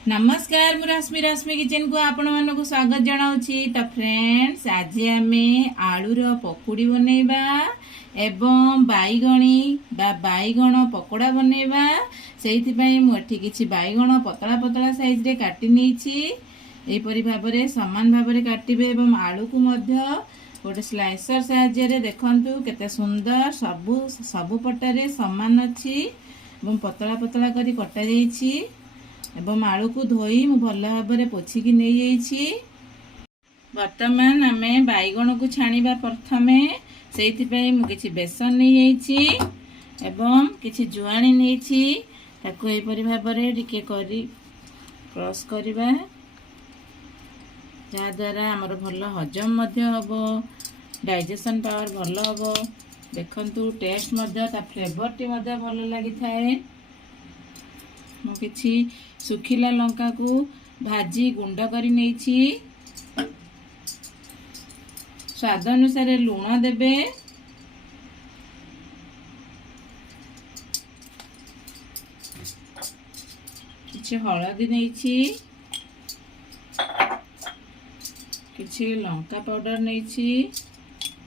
नमस्कार मु रश्मि रश्मि किचन को आपण मानक स्वागत जनाऊँगी। तो फ्रेंड्स आज आम आलूर पकुड़ी बनैबा एवं बैगणी बैगण पकोड़ा बनैबा। से मुझे किसी बैगण पतला पतला साइज रे काटी नहीं भाव में सामान भाव में काटे और आलू को गोटे स्लाइसर साहाय्य देखु केते सुंदर सबु सबु पटारे सामान अच्छी पतला पतला करी कटा जाइछि एवं आलू को धोई मु भल भाव में पोछिकी नहीं जाइछि। वर्तमान आम बैगण को छाणीबा प्रथमे से किसी बेसन नहीं जाइछि एवं किसी जुआणी नहीं ताको एपरि भाव में टिके करी क्रश करबा जहाँ द्वारा आमर भल हजम हम डाइजेशन पावर भल हम देखंतु टेस्ट फ्लेवर टी भल लगी थाए। मु किछि सुखिला लंका को भाजी गुंड करी नेछि। स्वाद अनुसार लूण देबे किछि हळदी नेछि किछि लंका पाउडर नेछि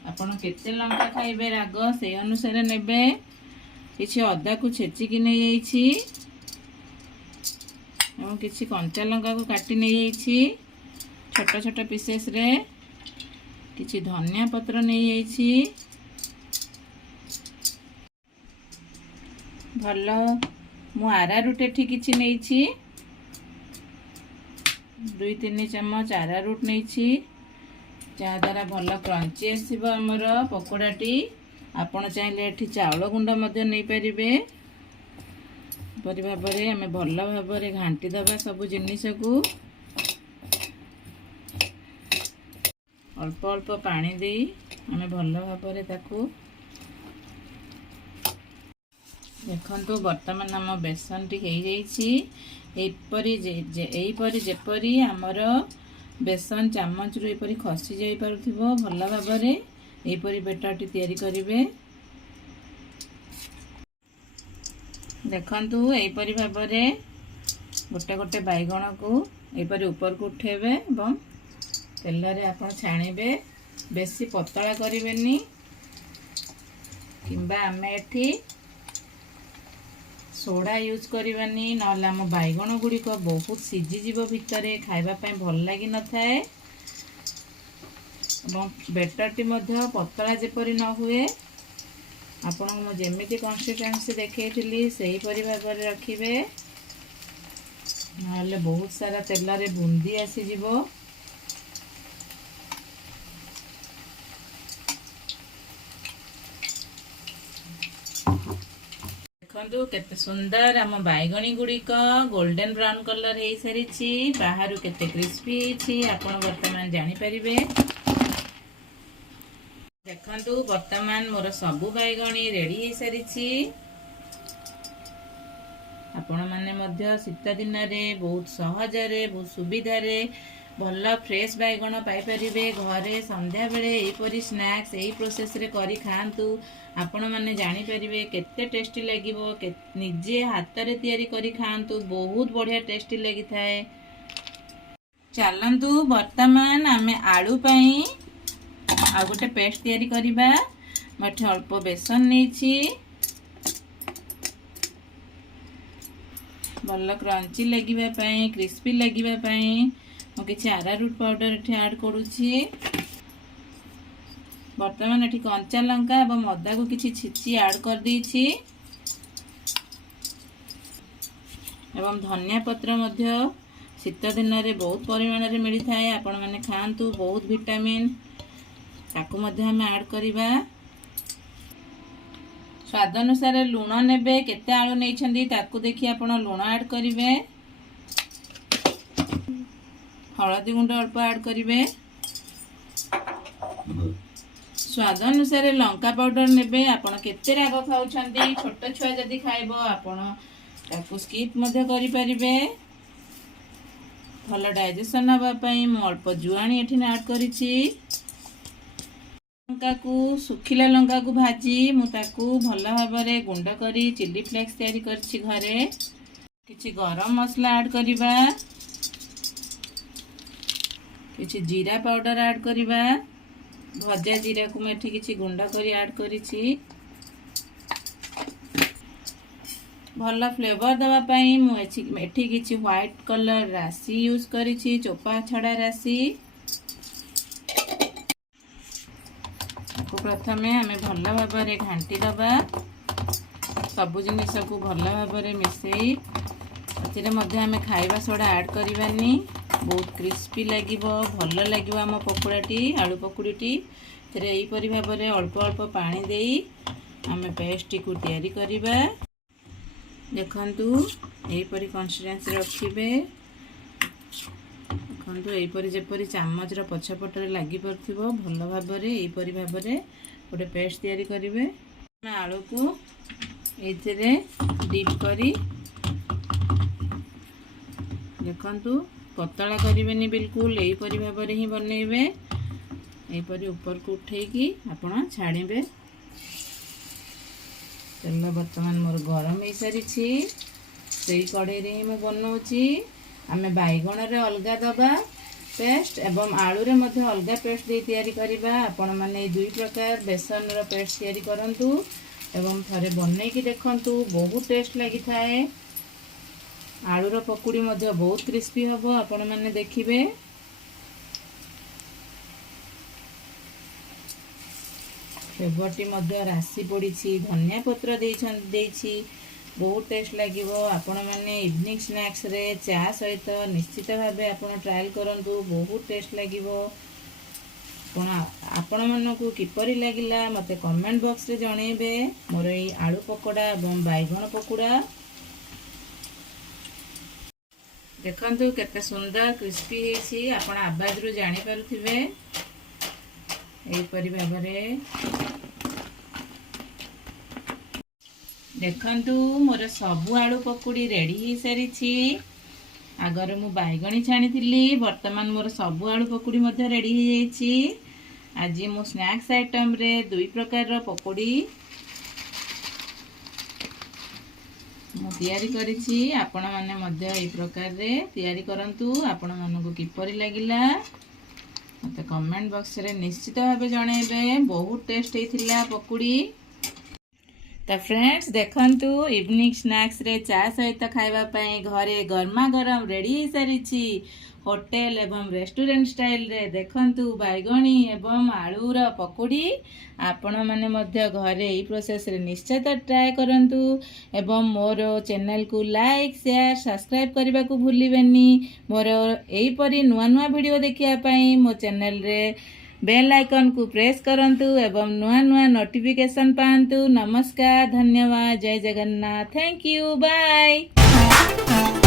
आपण केते लंका खाइबे राग से अनुसार नेबे। किछि अदा को छेचिकी नै जाइछि एवं किसी कंचा लंका को काटी नहीं जाइछि छोट छोट पीसेस रे। किसी धनिया पत्र नहीं जाइछि भल मु आरारूट एठी किछि नेछि 2-3 चम्मच आरारूट नेछि जहाँ द्वारा भल क्रंची आसीबो हमर पकोड़ाटी। आपण चाहिले एठी चाउल गुंड मध्य नहीं पारिबे। परि भाव में आम भल भाव में घांटी दबा सबु जिनिस को अल्प अल्प पानी दे आम भल भाव में ताकू देखंतु वर्तमान आम बेसन टी हो जाइछि जेपरी आमर बेसन चामच रु एपरी खसी जाई पारुथिबो भल भाव में एपरी बेटर टी तैयारी करिवे। देखंतु एपरी भाव में गोटे गोटे बैगण को एपरी ऊपर को उठेबे एवं तेल रे आपण छाणीबे। बेसी पतला करिवेनी किंबा आमे एठी सोडा यूज करवानी नला आम बैगण गुड़िक बहुत सीझी जीव भितर खाइबा पई भल लगी न थाए एवं बेटर टी मध्य पतला जेपरी न हुए आपण जमी कंसिस्टेंसी देखी से भाव में रखिए ना बहुत सारा तेल रे बुंदी आसीज। देखु केते सुंदर आम बैगणी गुड़िक गोल्डन ब्राउन कलर हो सारी बाहर केते क्रिस्पी आपण वर्तमान जानीपारे। देखंतु वर्तमान मोर सबु बैगणी रेडी हो सारी। आपण माने मध्य शीत दिन रे बहुत सहजरे बहुत सुविधा रे भल फ्रेश बैगण पाई परिबे घरे संध्या बेले एपरी स्नैक्स एही प्रोसेस रे करी खांतु आपण माने जानि परिबे केते टेस्टी लागिवो। निजे हाथ रे तैयारी करी खांतु बहुत बढ़िया टेस्टी लगी थाए। चलंतु वर्तमान आमे आलू पई आ गोटे पेस्ट तैयारी करिबा। मठे अल्प बेसन नेछि भल क्रंची लगिबा पई क्रिस्पी लगिबा पई मु किछि आरारूट पाउडर एठी ऐड करूछि। वर्तमान एठी कंचा लंका एवं अदा को किछि छिची ऐड कर देछि एवं धनिया पत्र मध्य शीत दिन रे बहुत परिमाण रे मिली थाए। आपण माने खांतु बहुत विटामिन ताकू मध्य हम ऐड करिबा। स्वाद अनुसार लूण नेबे केते आलू नेछंदी ताकू देखि आपण लूण ऐड करिवे। हळदी गुंड अल्प ऐड करिवे। स्वाद अनुसार लंका पाउडर नेबे आपण केते राग खाउछंदी छोट छुआ जदी खाइबो आपण ताकू स्किप मध्य करि परिबे। भल डाइजेशन हबा पई मु अल्प जुआणी एठी ऐड करिछि। लंका को सुखिला लंका को भाजी मुझे भल भाव में गुंड करी चिली फ्लेक्स तैयारी करछि घरे। किछि गरम मसला ऐड करिबा, किछि जीरा पाउडर ऐड करिबा। भजा जीरा को मैं किछि गुंडा करी ऐड करिछि। भल फ्लेवर दवा पाई मु एठी किछि व्हाइट कलर राशि यूज करिछि, चोपा छड़ा राशि। प्रथमे आमे भल भाबरे घांटी दबा, सबु जिनिस को भल भाबरे मिसेई। एथिरे मध्ये आमे खाइबा सोडा ऐड करिबानी। बहुत क्रिस्पी लागिबो, भल लागिबो आम पकोड़ाटी, आलू पकोड़ीटी। एथिरे एई परि भाबरे अल्प अल्प पानी देई आमे पेस्ट को तयारी करिबा। देखंतु एई परि कंसिस्टेंसी रखिबे। देखंतु एई परि जेपरि चामच रो पछपटरे लागि परथिबो भल भाबरे एई परि भाबरे गोटे पेस्ट तयारी करिवे। आलू को एथिरे डीप करी देखंतु पतला करिवेनी, बिल्कुल एई परि भाबरे ही बनेइबे। एई परि ऊपर को उठेकी आपण छाड़िबे। तेल बर्तमान मोर गरम हो सारी, से कड़े रे ही बनाऊँगी। आमे बैगण रे अलगा दबा पेस्ट एवं आलू रे मध्य अलगा पेस्ट दे तैयारी करिबा। आपण माने दुई प्रकार बेसन रो पेस्ट तैयारी करंतु एवं थरे बनै की देखंतु, बहुत टेस्ट लागि थाए। आलू रो पकुड़ी मध्य बहुत क्रिस्पी हबो, आपण माने देखिबे। फ्लेवरटी मध्य राशि पड़ी, धनिया पत्र देइछि, बहुत टेस्ट लागिबो। आपण माने इवनिंग स्नैक्स रे चा सहित निश्चित भाबे आपण ट्रायल करंतु, बहुत टेस्ट लागिबो। आपण मानकु किपरि लागिला मते कमेंट बॉक्स रे जणेबे। मोर एई आलू पकोड़ा एवं बैगण पकोड़ा देखंतु केते सुंदर क्रिस्पी हेछि, आपण आवाज रु जानि पारुथिबे। एई परि भाबरे देखंतु मोर सबु आलू पकोड़ी रेडी हो सारी। आगर मु बैगणी छाणी थी, वर्तमान मोर सबु आलू पकोड़ी मध्य रेडी हो जाइछि। आज मु स्नैक्स आइटम रे दुई प्रकार रो पकोड़ी मु तैयारी करिछि। आपण माने मध्य एई प्रकार रे तैयारी करंतु। आपण मानकु किपरि लागिला मते कमेंट बॉक्स रे निश्चित भाबे जणेबे। बहुत टेस्ट हेतिला पकोड़ी। तो फ्रेंड्स देखंतु इवनिंग स्नैक्स रे चा सहित खाइबा पई घरे गरमा गरम रेडी हो सारी। होटेल एवं रेस्टोरेंट स्टाइल रे देखंतु बैगणी एवं आलू रो पकोड़ी। आपण माने मध्य घरे एई प्रोसेस रे निश्चित ट्राई करंतु एवं मोर चैनल को लाइक शेयर सब्सक्राइब करबा को भूलिबेनी। मोर एई परी नुवा नुवा वीडियो देखिया पई मो चैनल रे बेल आइकन को प्रेस करंतु एवं नुआ नुआ नोटिफिकेशन पांतु। नमस्कार, धन्यवाद, जय जगन्नाथ, थैंक यू, बाय।